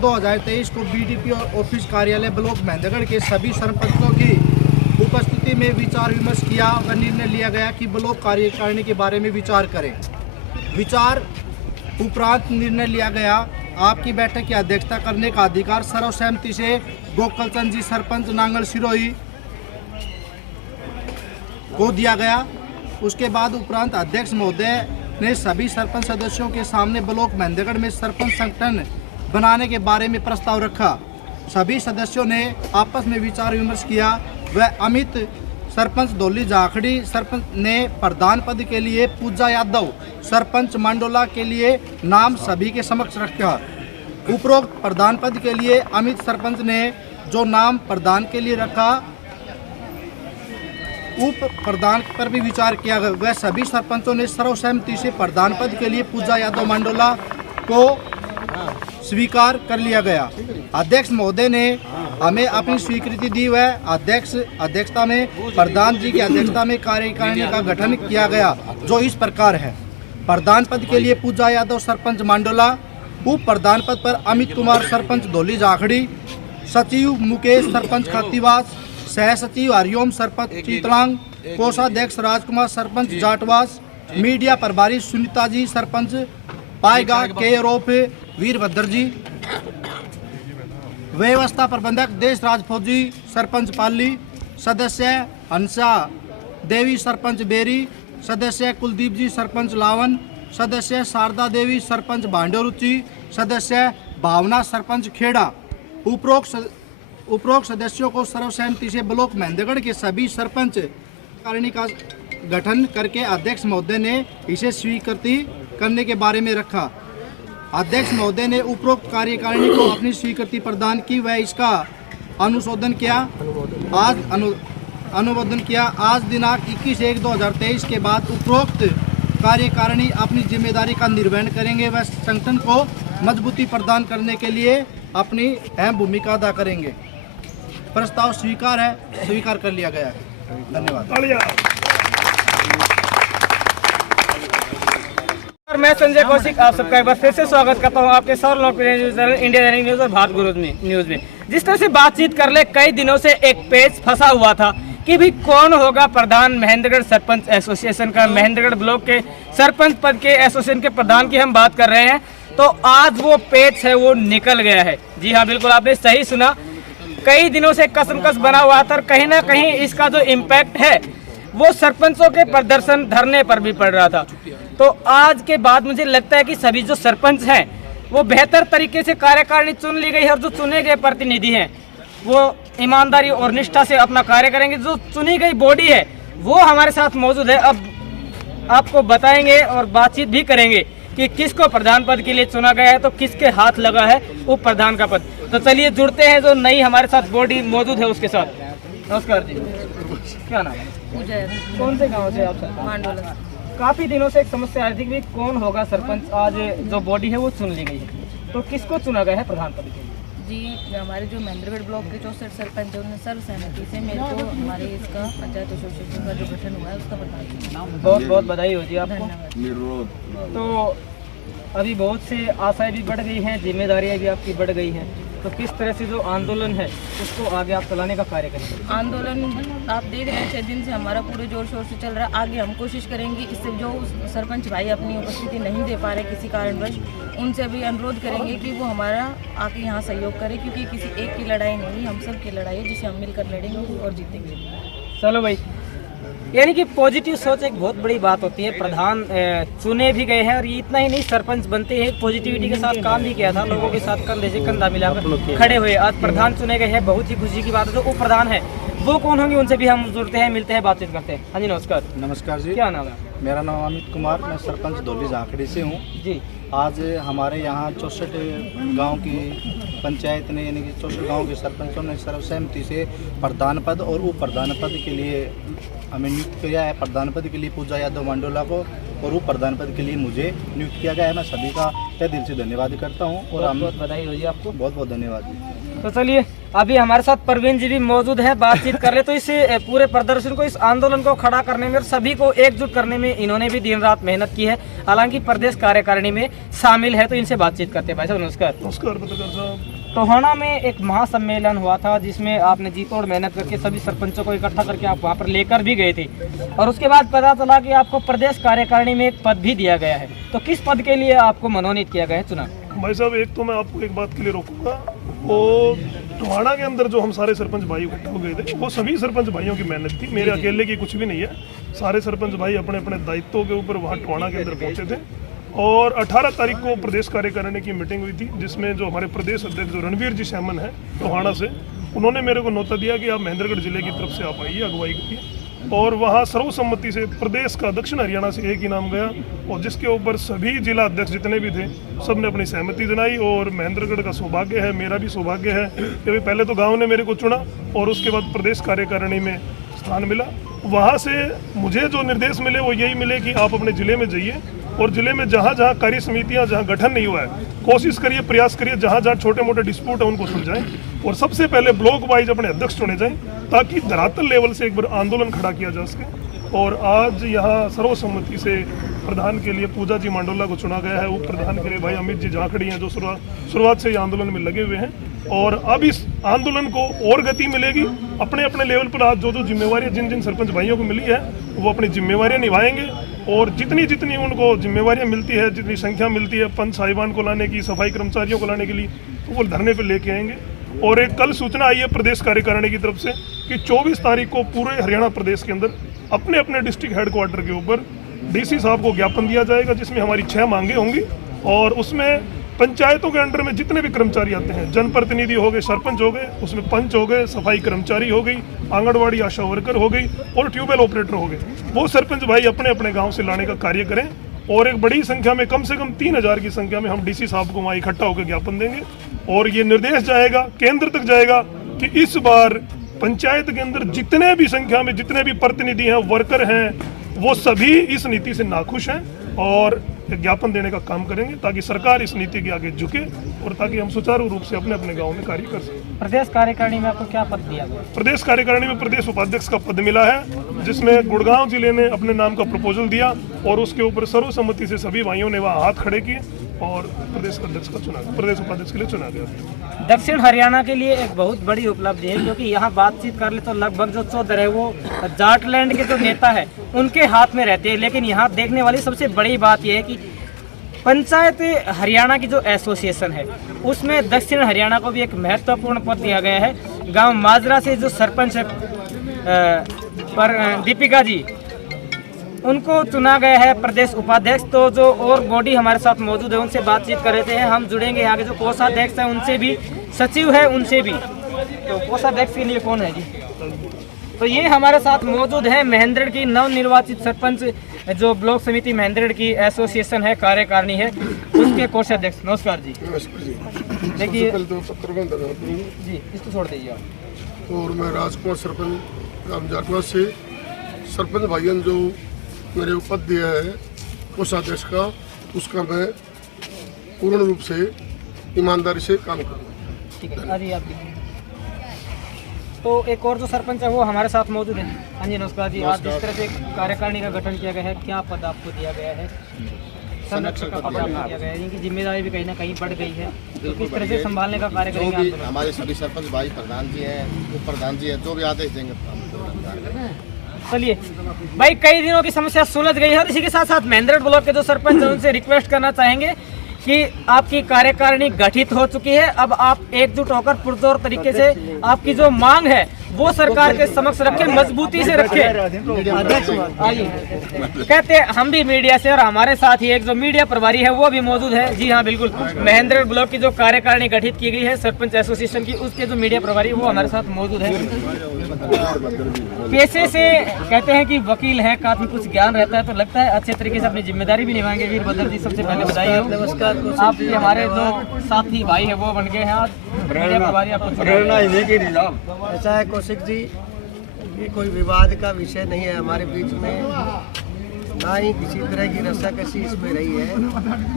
2023 को BDP office कार्यालय block Mahendragarh के सभी सरपंचों की उपस्थिति में विचार विमर्श किया व निर्णय लिया गया कि ब्लॉक कार्यकारिणी के बारे में विचार करें। विचार उपरांत निर्णय लिया गया, आपकी बैठक की अध्यक्षता करने का अधिकार सर्वसहमति से गोकलचंद जी सरपंच नांगल सिरोही को दिया गया। उसके बाद उपरांत अध्यक्ष महोदय ने सभी सरपंच सदस्यों के सामने ब्लॉक महेंद्रगढ़ में सरपंच संगठन बनाने के बारे में प्रस्ताव रखा। सभी सदस्यों ने आपस में विचार विमर्श किया। वह अमित सरपंच धौली जाखड़ी सरपंच ने प्रधान पद के लिए पूजा यादव सरपंच मंडोला के लिए नाम सभी के समक्ष रखा। उपरोक्त प्रधान पद के लिए अमित सरपंच ने जो नाम प्रधान के लिए रखा, उप प्रधान पर भी विचार किया गया। वह सभी सरपंचों ने सर्वसहमति से प्रधान पद के लिए पूजा यादव मंडोला को स्वीकार कर लिया गया। अध्यक्ष महोदय ने हमें अपनी स्वीकृति दी। वह अध्यक्षता में प्रधान जी की अध्यक्षता में कार्यकारिणी का गठन किया गया, जो इस प्रकार है। प्रधान पद के लिए पूजा यादव सरपंच मंडोला, उप प्रधान पद पर अमित कुमार सरपंच धौली जाखड़ी, सचिव मुकेश सरपंच खातीवास, सह सचिव हरिओम सरपंच चीतलांग, कोषाध्यक्ष राजकुमार सरपंच जाटवास, मीडिया प्रभारी सुनीता जी सरपंच पाएगा के रोप वीरभद्र जी, व्यवस्था प्रबंधक देश राज फौजी सरपंच पाली, सदस्य हंसा देवी सरपंच बेरी, सदस्य कुलदीप जी सरपंच लावन, सदस्य शारदा देवी सरपंच भांडोरुचि, सदस्य भावना सरपंच खेड़ा। उपरोक्त सदस्यों को सर्वसहमति से ब्लॉक महेंद्रगढ़ के सभी सरपंच कार्यकारिणी का गठन करके अध्यक्ष महोदय ने इसे स्वीकृति करने के बारे में रखा। अध्यक्ष महोदय ने उपरोक्त कार्यकारिणी को अपनी स्वीकृति प्रदान की। वह इसका अनुमोदन किया। आज दिनांक 21/1/2023 के बाद उपरोक्त कार्यकारिणी अपनी जिम्मेदारी का निर्वहन करेंगे। वह संगठन को मजबूती प्रदान करने के लिए अपनी अहम भूमिका अदा करेंगे। प्रस्ताव स्वीकार कर लिया गया है। धन्यवाद। मैं संजय कौशिक आप सबका एक बार फिर से स्वागत करता हूं आपके सर्व लोकप्रिय न्यूज चैनल इंडिया दैनिक न्यूज और भारत गुरु न्यूज में। जिस तरह से बातचीत कर ले, कई दिनों से एक पेच फंसा हुआ था कि भी कौन होगा प्रधान महेंद्रगढ़ सरपंच एसोसिएशन का। महेंद्रगढ़ ब्लॉक के सरपंच पद के एसोसिएशन के प्रधान की हम बात कर रहे हैं, तो आज वो पेच है वो निकल गया है। जी हाँ, बिल्कुल आपने सही सुना। कई दिनों से कसमकस बना हुआ था और कहीं ना कहीं इसका जो इम्पैक्ट है वो सरपंचों के प्रदर्शन धरने पर भी पड़ रहा था। तो आज के बाद मुझे लगता है कि सभी जो सरपंच हैं वो बेहतर तरीके से कार्यकारिणी चुन ली गई है और जो चुने गए प्रतिनिधि हैं वो ईमानदारी और निष्ठा से अपना कार्य करेंगे। जो चुनी गई बॉडी है वो हमारे साथ मौजूद है। अब आपको बताएंगे और बातचीत भी करेंगे कि किसको प्रधान पद के लिए चुना गया है, तो किसके हाथ लगा है उप प्रधान का पद। तो चलिए जुड़ते हैं जो नई हमारे साथ बॉडी मौजूद है उसके साथ। नमस्कार जी, क्या नाम है? कौन से गाँव से आप सर? मंडोला। काफी दिनों से एक समस्या आई थी कि कौन होगा सरपंच। आज जो बॉडी है वो चुन ली गई है, तो किसको चुना गया है प्रधान पद के लिए? जी, हमारे जो महेंद्रगढ़ ब्लॉक के 64 सरपंच हैं उन्होंने सर्वसहमति से मेरे को हमारे इसका पंचायत एसोसिएशन का जो गठन हुआ है उसका प्रधान। बहुत बहुत बधाई हो जी आपको। तो अभी बहुत से आशाएं भी बढ़ गई हैं, जिम्मेदारियां भी आपकी बढ़ गई हैं, तो किस तरह से जो आंदोलन है उसको आगे आप चलाने का कार्य करेंगे? आंदोलन आप देख रहे हैं 6 दिन से हमारा पूरे जोर शोर से चल रहा है। आगे हम कोशिश करेंगे। इससे जो सरपंच भाई अपनी उपस्थिति नहीं दे पा रहे किसी कारणवश, उनसे भी अनुरोध करेंगे कि वो हमारा आके यहाँ सहयोग करें, क्योंकि किसी एक की लड़ाई नहीं, हम सब की लड़ाई है जिसे हम मिलकर लड़ेंगे और जीतेंगे। चलो भाई, यानी कि पॉजिटिव सोच एक बहुत बड़ी बात होती है। प्रधान चुने भी गए हैं और ये इतना ही नहीं, सरपंच बनते हैं पॉजिटिविटी के साथ काम भी किया था, लोगों के साथ कंधे से कंधा मिलाकर खड़े हुए। आज प्रधान चुने गए हैं, बहुत ही खुशी की बात है। जो उप प्रधान है वो कौन होंगे, उनसे भी हम जुड़ते हैं, मिलते हैं, बातचीत करते हैं। हाँ जी, नमस्कार। नमस्कार जी, क्या नाम है? मेरा नाम अमित कुमार, मैं सरपंच धौली जाखड़ी से हूँ जी। आज हमारे यहाँ 64 गांव की पंचायत ने, यानी कि 64 गांव के सरपंचों ने सर्वसहमति से प्रधान पद और उप प्रधान पद के लिए हमें नियुक्त किया है। प्रधान पद के लिए पूजा यादव मंडोला को और उप प्रधान पद के लिए मुझे नियुक्त किया गया है। मैं सभी का तहे दिल से धन्यवाद करता हूँ और बहुत बधाई हो जी आपको। बहुत बहुत धन्यवाद जी। तो चलिए अभी हमारे साथ प्रवीण जी भी मौजूद हैं, बातचीत कर ले। तो इस पूरे प्रदर्शन को, इस आंदोलन को खड़ा करने में और सभी को एकजुट करने में इन्होंने भी दिन रात मेहनत की है, हालांकि प्रदेश कार्यकारिणी में शामिल है। तो इनसे बातचीत करते हैं। भाई साहब नमस्कार। नमस्कार पत्रकार साहब। टोहाना में एक महासम्मेलन हुआ था जिसमें आपने जी तोड़ मेहनत करके सभी सरपंचों को इकट्ठा करके आप वहाँ पर लेकर भी गए थे, और उसके बाद पता चला कि आपको प्रदेश कार्यकारिणी में एक पद भी दिया गया है। तो किस पद के लिए आपको मनोनीत किया गया है, चुना? भाई साहब, एक तो मैं आपको एक बात के लिए रोकूंगा, वो टोहाना के अंदर जो हम सारे सरपंच भाई इकट्ठा हो गए थे, वो सभी सरपंच भाइयों की मेहनत थी, मेरे अकेले की कुछ भी नहीं है। सारे सरपंच भाई अपने अपने दायित्वों के ऊपर वहाँ टोहाना के अंदर पहुँचे थे। और 18 तारीख को प्रदेश कार्यकारिणी की मीटिंग हुई थी, जिसमें जो हमारे प्रदेश अध्यक्ष जो रणवीर जी सैमन है टोहाना से, उन्होंने मेरे को न्योता दिया कि आप महेंद्रगढ़ जिले की तरफ से आप आइए, अगुवाई करिए। और वहाँ सर्वसम्मति से प्रदेश का दक्षिण हरियाणा से एक ही नाम गया, और जिसके ऊपर सभी जिला अध्यक्ष जितने भी थे सब ने अपनी सहमति जनाई। और महेंद्रगढ़ का सौभाग्य है, मेरा भी सौभाग्य है कि पहले तो गांव ने मेरे को चुना और उसके बाद प्रदेश कार्यकारिणी में स्थान मिला। वहाँ से मुझे जो निर्देश मिले वो यही मिले कि आप अपने ज़िले में जाइए और ज़िले में जहाँ जहाँ कार्य समितियाँ जहाँ गठन नहीं हुआ है, कोशिश करिए, प्रयास करिए, जहाँ जहाँ छोटे मोटे डिस्प्यूट है उनको सुलझाएं। और सबसे पहले ब्लॉक वाइज अपने अध्यक्ष चुने जाएं, ताकि धरातल लेवल से एक बार आंदोलन खड़ा किया जा सके। और आज यहाँ सर्वसम्मति से प्रधान के लिए पूजा जी मांडोला को चुना गया है, उप प्रधान के लिए भाई अमित जी झांकड़ी हैं, जो शुरुआत से ये आंदोलन में लगे हुए हैं। और अब इस आंदोलन को और गति मिलेगी। अपने अपने लेवल पर आज जो जिम्मेवारियाँ जिन जिन सरपंच भाइयों को मिली है वो अपनी जिम्मेवारियाँ निभाएंगे, और जितनी जितनी उनको जिम्मेवारियाँ मिलती है, जितनी संख्या मिलती है पंच साहिबान को लाने की, सफाई कर्मचारियों को लाने के लिए, तो वो धरने पर लेके आएंगे। और एक कल सूचना आई है प्रदेश कार्यकारिणी की तरफ से कि 24 तारीख को पूरे हरियाणा प्रदेश के अंदर अपने अपने डिस्ट्रिक्ट हेडक्वार्टर के ऊपर डीसी साहब को ज्ञापन दिया जाएगा, जिसमें हमारी 6 मांगे होंगी। और उसमें पंचायतों के अंडर में जितने भी कर्मचारी आते हैं, जनप्रतिनिधि हो गए, सरपंच हो गए, उसमें पंच हो गए, सफाई कर्मचारी हो गई, आंगनवाड़ी आशा वर्कर हो गई और ट्यूबवेल ऑपरेटर हो गए, वो सरपंच भाई अपने अपने गाँव से लाने का कार्य करें। और एक बड़ी संख्या में, कम से कम 3000 की संख्या में हम डीसी साहब को वहाँ इकट्ठा होकर ज्ञापन देंगे। और ये निर्देश जाएगा, केंद्र तक जाएगा कि इस बार पंचायत के अंदर जितने भी संख्या में जितने भी प्रतिनिधि हैं, वर्कर हैं, वो सभी इस नीति से नाखुश हैं और ज्ञापन देने का काम करेंगे, ताकि सरकार इस नीति के आगे झुके और ताकि हम सुचारू रूप से अपने अपने गाँव में कार्य कर सकें। प्रदेश कार्यकारिणी में आपको क्या पद दिया गया? प्रदेश कार्यकारिणी में प्रदेश उपाध्यक्ष का पद मिला है, जिसमें गुड़गांव जिले ने अपने नाम का प्रपोजल दिया और उसके ऊपर सर्वसम्मति से सभी भाइयों ने वहाँ हाथ खड़े किए और प्रदेश अध्यक्ष का चुना, प्रदेश उपाध्यक्ष के लिए चुना गया। दक्षिण हरियाणा के लिए एक बहुत बड़ी उपलब्धि है, क्योंकि यहाँ बातचीत कर ले तो लगभग जो चौधर है वो जाटलैंड के जो नेता है उनके हाथ में रहते हैं। लेकिन यहाँ देखने वाली सबसे बड़ी बात यह है कि पंचायत हरियाणा की जो एसोसिएशन है उसमें दक्षिण हरियाणा को भी एक महत्वपूर्ण पद दिया गया है। गांव माजरा से जो सरपंच है दीपिका जी, उनको चुना गया है प्रदेश उपाध्यक्ष। तो जो और बॉडी हमारे साथ मौजूद है उनसे बातचीत कर रहे थे, हम जुड़ेंगे। यहाँ के जो कोषाध्यक्ष हैं उनसे भी, सचिव है उनसे भी। तो कोषाध्यक्ष के लिए कौन है जी? तो ये हमारे साथ मौजूद है महेंद्रगढ़ की नवनिर्वाचित सरपंच, जो ब्लॉक समिति महेंद्रगढ़ की एसोसिएशन है, कार्यकारिणी है, उसके कोषाध्यक्ष। नमस्कार जी। देखिए जी, इसको छोड़ दीजिए आप। और मैं राजकुमार सरपंच ग्राम जाटवा से सरपंच भाइयों जो मेरे को पद दिया है कोषाध्यक्ष का, उसका मैं पूर्ण रूप से ईमानदारी से काम करूँगा। ठीक है, अरे आप तो एक और जो सरपंच है वो हमारे साथ मौजूद है। हाँ जी नमस्कार जी। आज जिस तरह से कार्यकारिणी का गठन किया गया है, क्या पद आपको दिया गया है? संरक्षक का पद आपको दिया गया है, इनकी जिम्मेदारी भी कहीं ना कहीं बढ़ गई है, तो किस तरह से संभालने का कार्य करेंगे? हमारे सभी सरपंच भाई, प्रधान जी हैं, उप प्रधान जी हैं, जो भी आदेश देंगे। चलिए भाई, कई दिनों की समस्या सुलझ गई है और इसी के साथ साथ महेंद्रगढ़ ब्लॉक के जो सरपंच हैं उनसे रिक्वेस्ट करना चाहेंगे कि आपकी कार्यकारिणी गठित हो चुकी है। अब आप एकजुट होकर पुरजोर तरीके से आपकी जो मांग है वो सरकार के समक्ष रखें, मजबूती से रखें। आइए, कहते हैं हम भी मीडिया से, और हमारे साथ ही एक जो मीडिया प्रभारी है वो भी मौजूद है। जी हाँ बिल्कुल, महेंद्रगढ़ ब्लॉक की जो कार्यकारिणी गठित की गई है सरपंच एसोसिएशन की, उसके जो मीडिया प्रभारी वो हमारे साथ मौजूद है। पेशे से कहते हैं कि वकील है, काफी कुछ ज्ञान रहता है, तो लगता है अच्छे तरीके से अपनी जिम्मेदारी भी निभाएंगे। वीरभद्र जी, सबसे पहले बधाई हो। नमस्कार। आप हमारे जो साथी भाई है वो बन गए हैं आज मीडिया प्रभारी। आपको ऐसा है कौशिक जी, ये कोई विवाद का विषय नहीं है हमारे बीच में। ना ही किसी तरह की रस्साकशी इसमें रही है,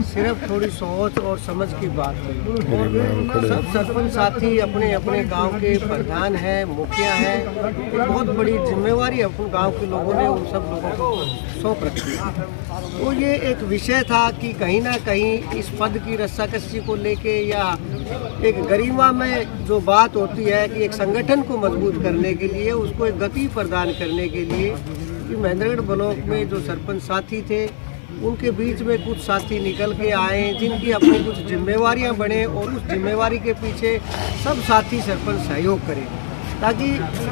सिर्फ थोड़ी सोच और समझ की बात है। और सब सरपंच साथी अपने अपने गांव के प्रधान हैं, मुखिया हैं, एक बहुत बड़ी जिम्मेवारी अपने गांव के लोगों ने उन सब लोगों को सौंप रखी है। तो ये एक विषय था कि कहीं ना कहीं इस पद की रस्साकशी को लेके या एक गरिमा में जो बात होती है कि एक संगठन को मजबूत करने के लिए, उसको एक गति प्रदान करने के लिए कि महेंद्रगढ़ ब्लॉक में जो सरपंच साथी थे उनके बीच में कुछ साथी निकल के आए जिनकी अपनी कुछ जिम्मेवारियां बने और उस जिम्मेवारी के पीछे सब साथी सरपंच सहयोग करें, ताकि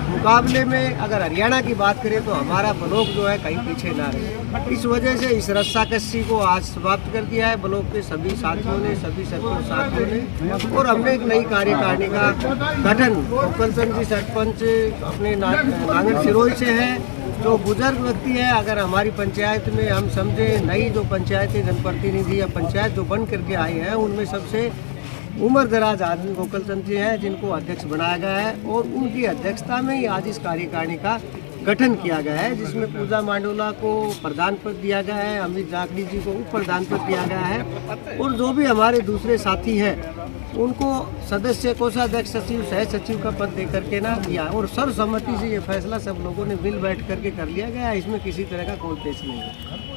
मुकाबले में अगर हरियाणा की बात करें तो हमारा ब्लॉक जो है कहीं पीछे ना रहे। इस वजह से इस रस्साकशी को आज समाप्त कर दिया है ब्लॉक के सभी साथियों ने, सभी सरपंच साथियों ने, और हमने एक नई कार्यकारिणी का गठन गोपाल चंद जी सरपंच अपने नांगल सिरोही से है, जो बुजुर्ग व्यक्ति है। अगर हमारी पंचायत में हम समझे नई जो पंचायतें जनप्रतिनिधि या पंचायत जो बन करके आई हैं उनमें सबसे उम्र दराज आदमी गोपाल चंद जी हैं, जिनको अध्यक्ष बनाया गया है और उनकी अध्यक्षता में ही आज इस कार्यकारिणी का गठन किया गया है, जिसमें पूजा मांडोला को प्रधान पद दिया गया है, अमित जाखड़ी जी को उप प्रधान पद दिया गया है और जो भी हमारे दूसरे साथी हैं उनको सदस्य, कोषाध्यक्ष, सचिव, सह सचिव का पद दे करके ना दिया और सर्वसम्मति से ये फैसला सब लोगों ने मिल बैठ करके कर लिया गया है। इसमें किसी तरह का कोई पेश नहीं है।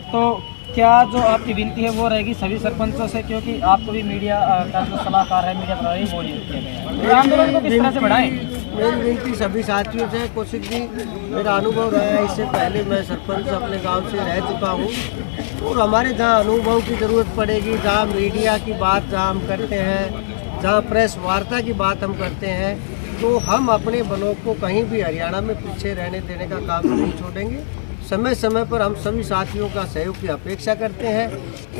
तो क्या जो आपकी विनती है वो रहेगी सभी सरपंचों से, क्योंकि आपको भी मीडिया का जो सलाहकार है, मीडिया प्रभारी वो नियुक्त किया गया है, आंदोलन को किस तरह से बढ़ाएं? मेरी विनती सभी साथियों से, कौशिक जी मेरा अनुभव रहा है, इससे पहले मैं सरपंच अपने गांव से रह चुका हूं और हमारे जहां अनुभव की ज़रूरत पड़ेगी, जहां मीडिया की बात जहां हम करते हैं, जहां प्रेस वार्ता की बात हम करते हैं, तो हम अपने ब्लॉक को कहीं भी हरियाणा में पीछे रहने देने का काम नहीं छोड़ेंगे। समय समय पर हम सभी साथियों का सहयोग की अपेक्षा करते हैं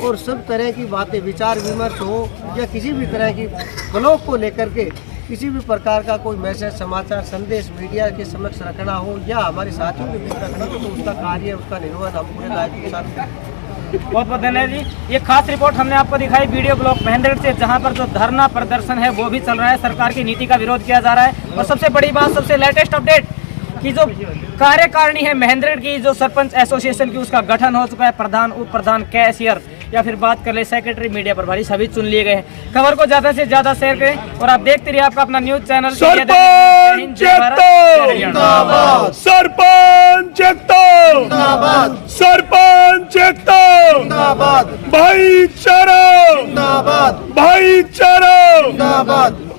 और सब तरह की बातें, विचार विमर्श हो या किसी भी तरह की ब्लॉक को लेकर के किसी भी प्रकार का कोई मैसेज, समाचार, संदेश मीडिया के समक्ष रखना हो या हमारे साथियों के बीच रखना हो तो उसका कार्य, उसका निर्वहन हम पूरे दायित्व के साथ करेंगे। बहुत बहुत धन्यवाद जी। ये खास रिपोर्ट हमने आपको दिखाई वीडियो ब्लॉक महेंद्रगढ़ से, जहां पर जो धरना प्रदर्शन है वो भी चल रहा है, सरकार की नीति का विरोध किया जा रहा है। और सबसे बड़ी बात, सबसे लेटेस्ट अपडेट कि जो कार्यकारिणी है महेंद्रगढ़ की, जो सरपंच एसोसिएशन की, उसका गठन हो चुका है। प्रधान, उप प्रधान, कैशियर या फिर बात कर ले सेक्रेटरी, मीडिया प्रभारी सभी चुन लिए गए हैं। खबर को ज्यादा से ज्यादा शेयर करें और आप देखते रहिए आपका अपना न्यूज चैनल सरपंच भाईचारा, भाईचारा।